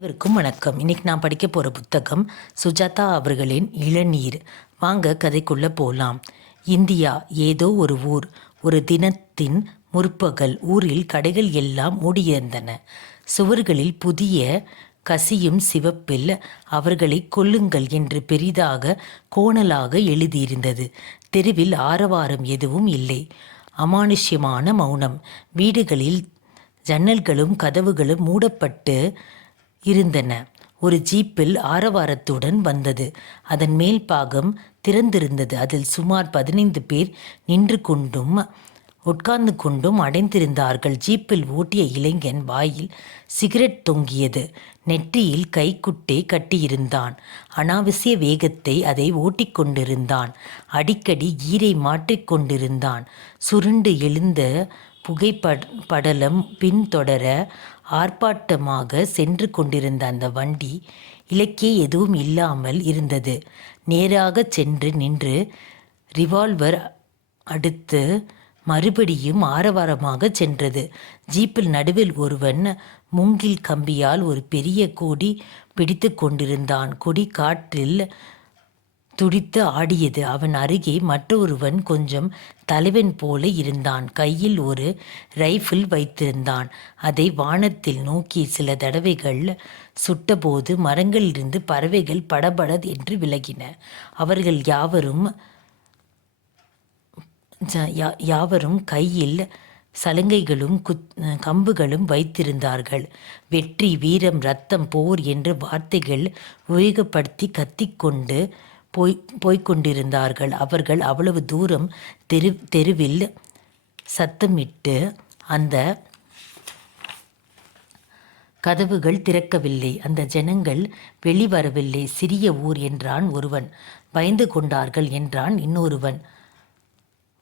அனைவருக்கும் வணக்கம். இன்னைக்கு நான் படிக்க போகிற புத்தகம் சுஜாதா அவர்களின் இளநீர். வாங்க கதைக்குள்ள போகலாம். இந்தியா. ஏதோ ஒரு ஊர். ஒரு தினத்தின் முற்பகல். ஊரில் கடைகள் எல்லாம் மூடியிருந்தன. சுவர்களில் புதிய கசியும் சிவப்பில் அவர்களை கொல்லுங்கள் என்று பெரிதாக கோணலாக எழுதியிருந்தது. தெருவில் ஆரவாரம் எதுவும் இல்லை. அமானுஷ்யமான மௌனம். வீடுகளில் ஜன்னல்களும் கதவுகளும் மூடப்பட்டு இருந்தன. ஒரு ஜீப்பில் ஆரவாரத்துடன் வந்தது. அதன் மேல் பாகம் திறந்திருந்தது. அதில் சுமார் 15 பேர் நின்று கொண்டும் உட்கார்ந்து கொண்டும் அடைந்திருந்தார்கள். ஜீப்பில் ஓட்டிய இளைஞன் வாயில் சிகரெட் தொங்கியது. நெற்றியில் கைக்குட்டை கட்டியிருந்தான். அனாவசிய வேகத்தை அதை ஓட்டிக்கொண்டிருந்தான். அடிக்கடி கீரை மாற்றிக்கொண்டிருந்தான். சுருண்டு எழுந்த புகைப்படலம் பின்தொடர ஆர்ப்பாட்டமாக சென்று கொண்டிருந்த அந்த வண்டி இலக்கே எதுவும் இல்லாமல் இருந்தது. நேராக சென்று நின்று ரிவால்வர் அடுத்து மறுபடியும் ஆரவாரமாக சென்றது. ஜீப்பில் நடுவில் ஒருவன் மூங்கில் கம்பியால் ஒரு பெரிய கொடி பிடித்து கொண்டிருந்தான். கொடி காற்றில் துடித்து ஆடியது. அவன் அருகே மற்றொருவன் கொஞ்சம் தலைவன் போல இருந்தான். கையில் ஒரு ரைஃபிள் வைத்திருந்தான். அதை வானத்தில் நோக்கி சில தடவைகள் சுட்டபோது மரங்களிலிருந்து பறவைகள் படபடத் என்று விலகின. அவர்கள் யாவரும் கையில் சலங்கைகளும் கம்புகளும் வைத்திருந்தார்கள். வெற்றி, வீரம், ரத்தம், போர் என்று வார்த்தைகள் உபயோகப்படுத்தி கத்திக்கொண்டு போய்கொண்டிருந்தார்கள். அவர்கள் அவ்வளவு தூரம் தெருவில் சத்தமிட்டு அந்த கதவுகள் திறக்கவில்லை. அந்த ஜனங்கள் வெளிவரவில்லை. சிறிய ஊர் என்றான் ஒருவன். பயந்து கொண்டார்கள் என்றான் இன்னொருவன்.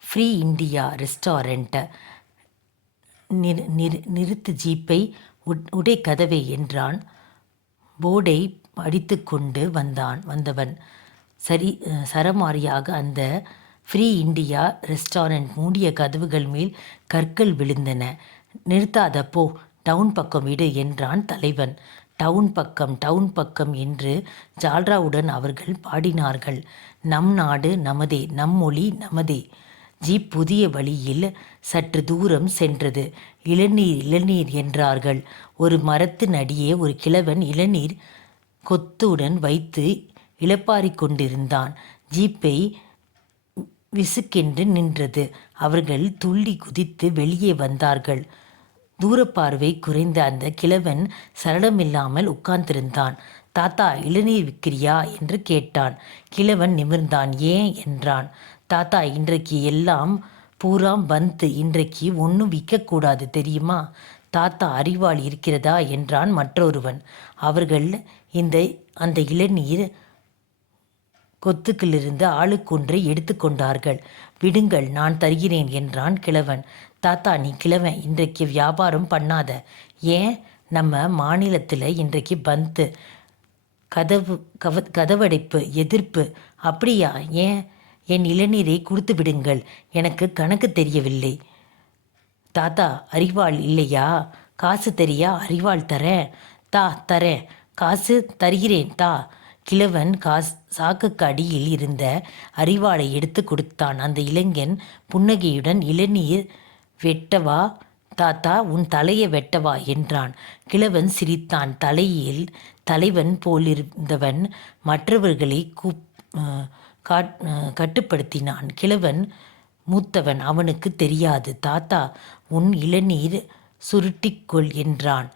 Free India restaurant. நிறுத்து ஜீப்பை, உடை கதவை என்றான். போர்டை அடித்து கொண்டு வந்தவன். சரமாரியாக அந்த ஃப்ரீ இண்டியா ரெஸ்டாரண்ட் மூடிய கதவுகள் மேல் கற்கள் விழுந்தன. நிறுத்தாத, போ, டவுன் பக்கம் விடு என்றான் தலைவன். டவுன் பக்கம் என்று ஜால்ராவுடன் அவர்கள் பாடினார்கள். நம் நாடு நமதே, நம் மொழி நமதே. ஜீப் புதிய வழியில் சற்று தூரம் சென்றது. இளநீர் என்றார்கள். ஒரு மரத்தின் அடியே ஒரு கிழவன் இளநீர் கொத்துடன் வைத்து இளப்பாரிக் கொண்டிருந்தான். ஜீப்பை விசுக்கென்று நின்றது. அவர்கள் துள்ளி குதித்து வெளியே வந்தார்கள். தூரப்பார்வை குறைந்த அந்த கிழவன் சலனமில்லாமல் உட்கார்ந்திருந்தான். தாத்தா, இளநீர் விற்கிறியா என்று கேட்டான். கிழவன் நிமிர்ந்தான். ஏன் என்றான். தாத்தா, இன்றைக்கு எல்லாம் பூராம் பந்த். இன்றைக்கு ஒன்றும் விற்கக்கூடாது தெரியுமா? தாத்தா, அறிவாள் இருக்கிறதா என்றான் மற்றொருவன். அவர்கள் அந்த இளநீர் கொத்துக்களிலிருந்து ஆளுக்கொன்றை எடுத்து கொண்டார்கள். விடுங்கள், நான் தருகிறேன் என்றான் கிழவன். தாத்தா, நீ கிழவன், இன்றைக்கு வியாபாரம் பண்ணாத. ஏன்? நம்ம மாநிலத்தில் இன்றைக்கு பந்து, கதவடைப்பு, எதிர்ப்பு. அப்படியா? ஏன்? என் இளநீரை கொடுத்து விடுங்கள். எனக்கு கணக்கு தெரியவில்லை. தாத்தா, அரிவாள் இல்லையா? காசு தெரியா? அரிவாள் தரேன். தரேன். காசு தருகிறேன், தா. கிழவன் சாக்குக்கு அடியில் இருந்த அரிவாளை எடுத்து கொடுத்தான். அந்த இளைஞன் புன்னகையுடன், இளநீர் வெட்டவா தாத்தா? உன் தலையை வெட்டவா என்றான். கிழவன் சிரித்தான். தலைவன் போலிருந்தவன் மற்றவர்களை கட்டுப்படுத்தினான். கிழவன் மூத்தவன். அவனுக்கு தெரியாது. தாத்தா, உன் இளநீர் சுருட்டிக்கொள் என்றான்.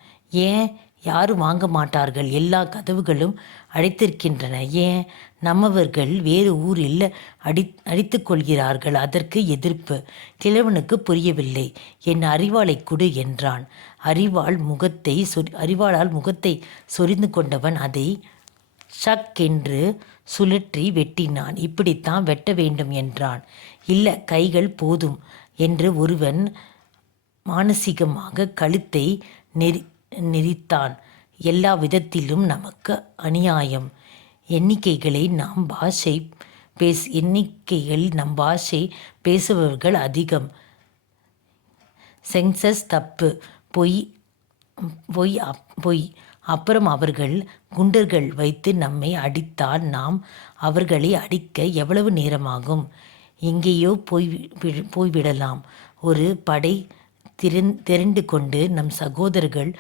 ஏன்? யாரும் வாங்க மாட்டார்கள். எல்லா கதவுகளும் அடைத்திருக்கின்றன. ஏன்? நம்மவர்கள் வேறு ஊரில் அடித்து கொள்கிறார்கள். அதற்கு எதிர்ப்பு. கிழவனுக்கு புரியவில்லை. என் அரிவாளை கொடு என்றான். அரிவாளால் முகத்தை சொரிந்து கொண்டவன் அதை ஷக் என்று சுழற்றி வெட்டினான். இப்படித்தான் வெட்ட வேண்டும் என்றான். இல்லை, கைகள் போதும் என்று ஒருவன் மானசீகமாக கழுத்தை நெரித்தான். எல்லா விதத்திலும் நமக்கு அநியாயம். எண்ணிக்கைகளில் நம் பாஷை பேசுபவர்கள் அதிகம். சென்சஸ் தப்பு, பொய், அப்புறம் அவர்கள் குண்டர்கள் வைத்து நம்மை அடித்தால் நாம் அவர்களை அடிக்க எவ்வளவு நேரமாகும்? எங்கேயோ போய்விடலாம். ஒரு படை திரண்டு கொண்டு நம் சகோதரர்கள்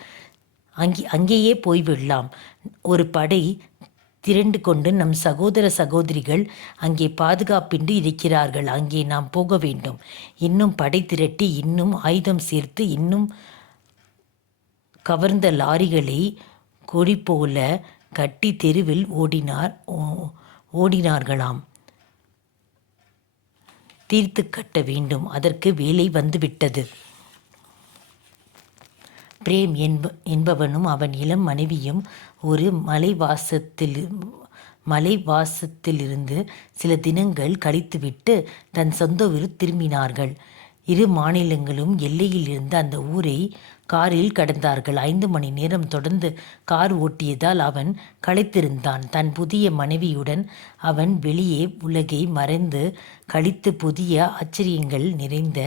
அங்கேயே போய்விடலாம். ஒரு படை திரண்டு கொண்டு நம் சகோதர சகோதரிகள் அங்கே பாதுகாப்பின்றி இருக்கிறார்கள். அங்கே நாம் போக வேண்டும். இன்னும் படை திரட்டி, இன்னும் ஆயுதம் சேர்த்து, இன்னும் கவர்ந்த லாரிகளை கொடி போல கட்டி தெருவில் ஓடினார்களாம். தீர்த்து கட்ட வேண்டும். அதற்கு வேலை வந்துவிட்டது. பிரேம் என்பவனும் அவன் இளம் மனைவியும் ஒரு மலைவாசத்திலிருந்து சில தினங்கள் கழித்துவிட்டு தன் சொந்த ஊர் திரும்பினார்கள். இரு மாநிலங்களும் எல்லையில் இருந்த அந்த ஊரை காரில் கடந்தார்கள். 5 மணி நேரம் தொடர்ந்து கார் ஓட்டியதால் அவன் களைத்திருந்தான். தன் புதிய மனைவியுடன் அவன் வெளியே உலகை மறைந்து கழித்து புதிய ஆச்சரியங்கள் நிறைந்த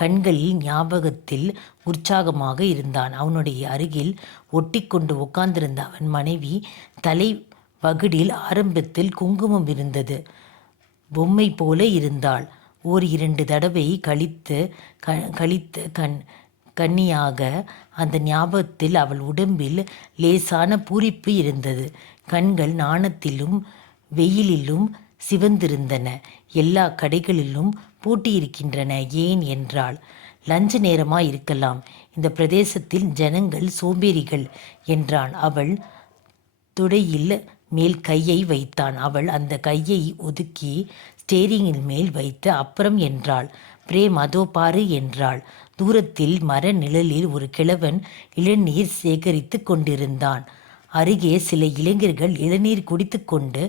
கண்களில் ஞாபகத்தில் உற்சாகமாக இருந்தான். அவனுடைய அருகில் ஒட்டி கொண்டு உட்கார்ந்திருந்த அவன் மனைவி தலை வகுடில் ஆரம்பத்தில் குங்குமம் இருந்தது. பொம்மை போல இருந்தாள். 1-2 தடவை கழித்த கன்னியாக அந்த ஞாபகத்தில் அவள் உடம்பில் லேசான பூரிப்பு இருந்தது. கண்கள் நாணத்திலும் வெயிலிலும் சிவந்திருந்தன. எல்லா கடைகளிலும் பூட்டியிருக்கின்றன. ஏன் என்றாள். லஞ்ச நேரமாய் இருக்கலாம். இந்த பிரதேசத்தில் ஜனங்கள் சோம்பேறிகள் என்றான். அவள் துடையில் மேல் கையை வைத்தான். அவள் அந்த கையை ஒதுக்கி ஸ்டேரிங்கில் மேல் வைத்து அப்புறம் என்றாள். பிரேம் அதோ பாரு என்றாள். தூரத்தில் மர நிழலில் ஒரு கிழவன் இளநீர் சேகரித்து கொண்டிருந்தான். அருகே சில இளைஞர்கள் இளநீர் குடித்து கொண்டு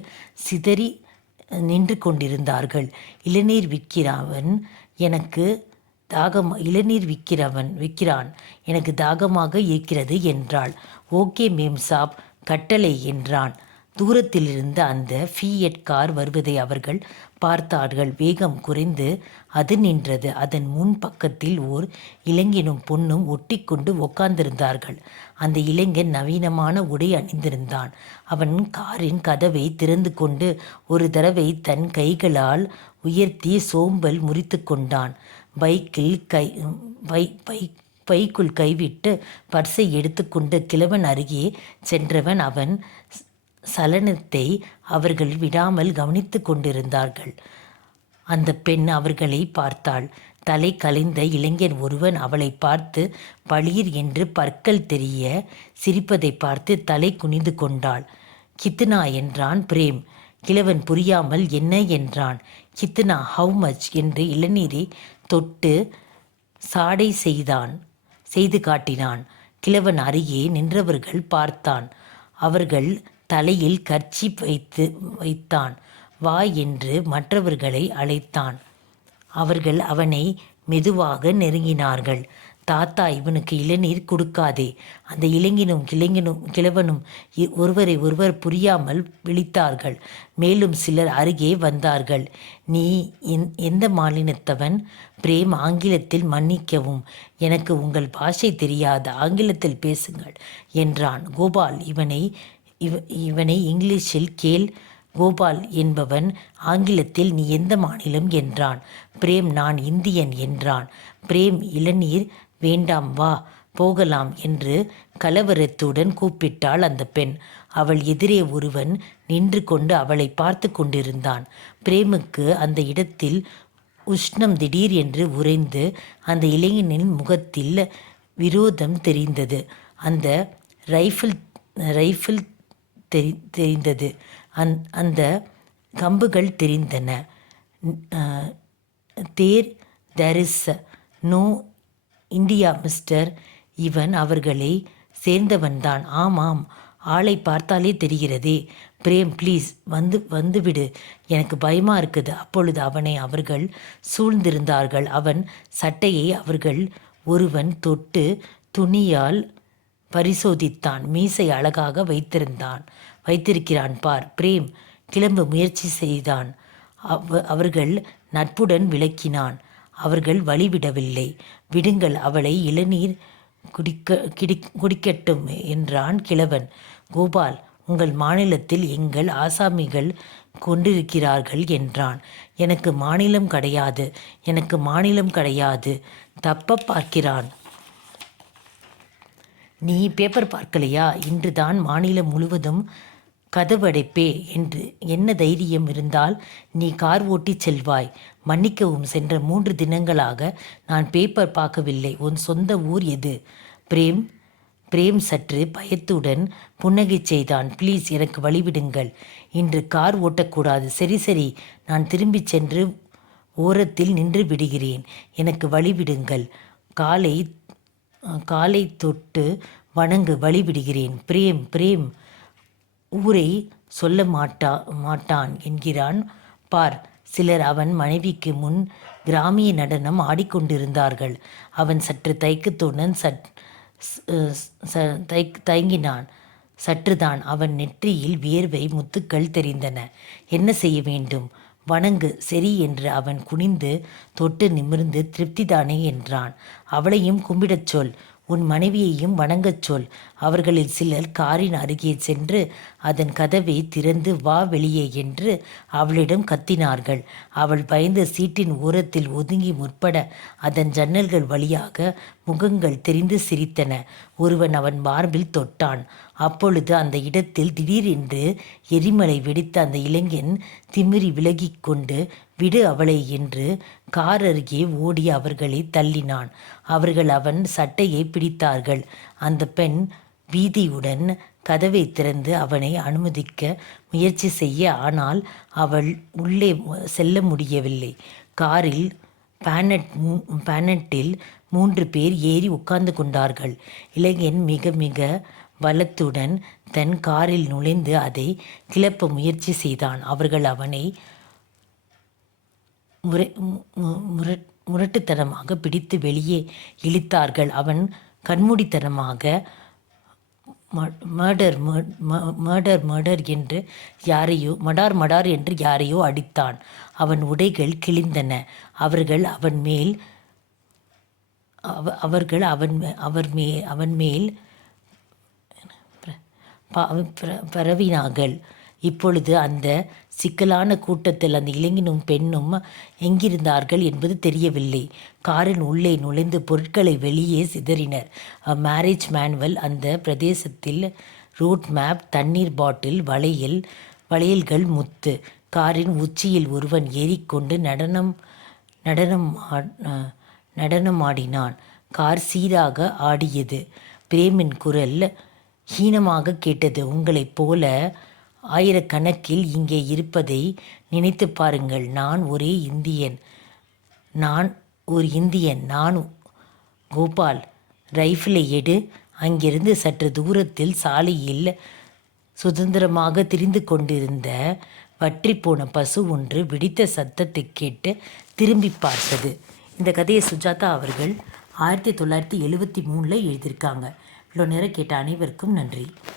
சிதறி நின்று கொண்டிருந்தார்கள். இளநீர் விற்கிறான் எனக்கு தாகமாக இருக்கிறது என்றாள். ஓகே மேம் சாப், கட்டளை என்றான். தூரத்திலிருந்த அந்த ஃபியட் கார் வருவதை அவர்கள் பார்த்தார்கள். வேகம் குறைந்து அது நின்றது. அதன் முன் பக்கத்தில் ஓர் இளைஞனும் பொண்ணும் ஒட்டி கொண்டு உட்கார்ந்திருந்தார்கள். அந்த இளைஞன் நவீனமான உடை அணிந்திருந்தான். அவன் காரின் கதவை திறந்து கொண்டு ஒரு தடவை தன் கைகளால் உயர்த்தி சோம்பல் முறித்து கொண்டான். பைக்குள் கைவிட்டு பர்ஸை எடுத்துக்கொண்டு கிழவன் அருகே சென்றவன் அவன் சலனத்தை அவர்கள் விடாமல் கவனித்து கொண்டிருந்தார்கள். அந்த பெண் அவர்களை பார்த்தாள். தலை கலைந்த இளைஞன் ஒருவன் அவளை பார்த்து பளீர் என்று பற்கள் தெரிய சிரிப்பதை பார்த்து தலை குனிந்து கொண்டாள். கித்னா என்றான் பிரேம். கிழவன் புரியாமல் என்ன என்றான். கித்னா, ஹவு மச் என்று இளநீரை தொட்டு சாடை செய்து காட்டினான். கிழவன் அருகே நின்றவர்கள் பார்த்தான். அவர்கள் தலையில் கர்ச்சீப் வைத்தான். வா என்று மற்றவர்களை அழைத்தான். அவர்கள் அவனை மெதுவாக நெருங்கினார்கள். தாத்தா, இவனுக்கு இளநீர் கொடுக்காதே. அந்த இளைஞனும் கிழவனும் ஒருவரை ஒருவர் புரியாமல் விழித்தார்கள். மேலும் சிலர் அருகே வந்தார்கள். நீ எந்த மாநிலத்தவன்? பிரேம் ஆங்கிலத்தில். மன்னிக்கவும், எனக்கு உங்கள் பாஷை தெரியாது, ஆங்கிலத்தில் பேசுங்கள் என்றான். கோபால், இவனை இங்கிலீஷில் கேள். கோபால் என்பவன் ஆங்கிலத்தில் நீ எந்த மாநிலம் என்றான். பிரேம், நான் இந்தியன் என்றான். பிரேம், இளநீர் வேண்டாம், வா போகலாம் என்று கலவரத்துடன் கூப்பிட்டாள் அந்த பெண். அவள் எதிரே ஒருவன் நின்று கொண்டு அவளை பார்த்து கொண்டிருந்தான். பிரேமுக்கு அந்த இடத்தில் உஷ்ணம் திடீர் என்று உறைந்து அந்த இளைஞனின் முகத்தில் விரோதம் தெரிந்தது. அந்த ரைஃபிள் தெரிந்தது. அந்த கம்புகள் தெரிந்தன. There is no India mister. இவன் அவர்களை சேர்ந்தவன்தான். ஆமாம், ஆளை பார்த்தாலே தெரிகிறதே. பிரேம், ப்ளீஸ் வந்துவிடு, எனக்கு பயமா இருக்குது. அப்பொழுது அவனை அவர்கள் சூழ்ந்திருந்தார்கள். அவன் சட்டையை அவர்கள் ஒருவன் தொட்டு துணியால் பரிசோதித்தான். மீசை அழகாக வைத்திருக்கிறான் பார். பிரேம் கிளம்ப முயற்சி செய்தான். அவர்கள் நட்புடன் விளக்கினான். அவர்கள் வழிவிடவில்லை. விடுங்கள், அவளை இளநீர் குடிக்கட்டும் என்றான் கிழவன். கோபால், உங்கள் மாநிலத்தில் எங்கள் ஆசாமிகள் கொண்டிருக்கிறார்கள் என்றான். எனக்கு மாநிலம் கிடையாது, எனக்கு மாநிலம் கிடையாது. தப்ப பார்க்கிறான். நீ பேப்பர் பார்க்கலையா? இன்றுதான் மாநிலம் முழுவதும் கதவடைப்பே என்று என்ன தைரியம் இருந்தால் நீ கார் ஓட்டிச் செல்வாய்? மன்னிக்கவும், சென்ற 3 தினங்களாக நான் பேப்பர் பார்க்கவில்லை. உன் சொந்த ஊர் எது? பிரேம் சற்று பயத்துடன் புன்னகை செய்தான். ப்ளீஸ், எனக்கு வழிவிடுங்கள். இன்று கார் ஓட்டக்கூடாது. சரி சரி, நான் திரும்பிச் சென்று ஓரத்தில் நின்று விடுகிறேன். எனக்கு வழிவிடுங்கள். காலை தொட்டு வணங்கு, வழிவிடுகிறேன். பிரேம் ஊரை சொல்ல மாட்டான் என்கிறான் பார். சிலர் அவன் மனைவிக்கு முன் கிராமிய நடனம் ஆடிக்கொண்டிருந்தார்கள். அவன் சற்று தயக்கத்துடன் தயங்கினான். சற்றுதான். அவன் நெற்றியில் வியர்வை முத்துக்கள் தெரிந்தன. என்ன செய்ய வேண்டும்? வணங்கு. சரி என்று அவன் குனிந்து தொட்டு நிமிர்ந்து திருப்திதானே என்றான். அவளையும் கும்பிடச் சொல். உன் மனைவியையும் வணங்கச் சொல். அவர்களில் சிலர் காரின் அருகே சென்று அதன் கதவை திறந்து வா வெளியே என்று அவளிடம் கத்தினார்கள். அவள் பயந்து சீட்டின் ஓரத்தில் ஒதுங்கி முற்பட அதன் ஜன்னல்கள் வழியாக முகங்கள் தெரிந்து சிரித்தன. ஒருவன் அவன் மார்பில் தொட்டான். அப்பொழுது அந்த இடத்தில் திடீரென்று எரிமலை வெடித்த அந்த இளைஞன் திமிரி விலகிக் கொண்டு விடு அவளை என்று கார் அருகே ஓடி அவர்களை தள்ளினான். அவர்கள் அவன் சட்டையை பிடித்தார்கள். அந்த பெண் பீதியுடன் கதவை திறந்து அவனை அனுமதிக்க முயற்சி செய்ய, ஆனால் அவள் உள்ளே செல்ல முடியவில்லை. காரில் பேனட்டில் 3 பேர் ஏறி உட்கார்ந்து கொண்டார்கள். இளைஞன் மிக மிக பலத்துடன் தன் காரில் நுழைந்து அதை கிளப்ப முயற்சி செய்தான். அவர்கள் அவனை முரட்டுத்தனமாக பிடித்து வெளியே இழுத்தார்கள். அவன் கண்மூடித்தனமாக மர்டர் என்று யாரையோ அடித்தான். அவன் உடைகள் கிழிந்தன. அவர்கள் அவன் மேல் பரவினார்கள். இப்பொழுது அந்த சிக்கலான கூட்டத்தில் அந்த இளைஞனும் பெண்ணும் எங்கிருந்தார்கள் என்பது தெரியவில்லை. காரின் உள்ளே நுழைந்து பொருட்களை வெளியே சிதறினர். மேரேஜ் மேனுவல், அந்த பிரதேசத்தில் ரூட் மேப், தண்ணீர் பாட்டில், வளையல்கள், முத்து. காரின் உச்சியில் ஒருவன் ஏறிக்கொண்டு நடனமாடினான். கார் சீராக ஆடியது. பிரேமின் குரல் ஹீனமாக கேட்டது. உங்களைப் போல ஆயிரக்கணக்கில் இங்கே இருப்பதை நினைத்து பாருங்கள். நான் ஒரு இந்தியன். நான் கோபால். ரைஃபிளை எடு. அங்கிருந்து சற்று தூரத்தில் சாலையில் சுதந்திரமாக திரிந்து கொண்டிருந்த வற்றிப்போன பசு ஒன்று வெடித்த சத்தத்தை கேட்டு திரும்பி பார்த்தது. இந்த கதையை சுஜாதா அவர்கள் 1973 எழுதியிருக்காங்க. இவ்வளோ நேரம் கேட்ட அனைவருக்கும் நன்றி.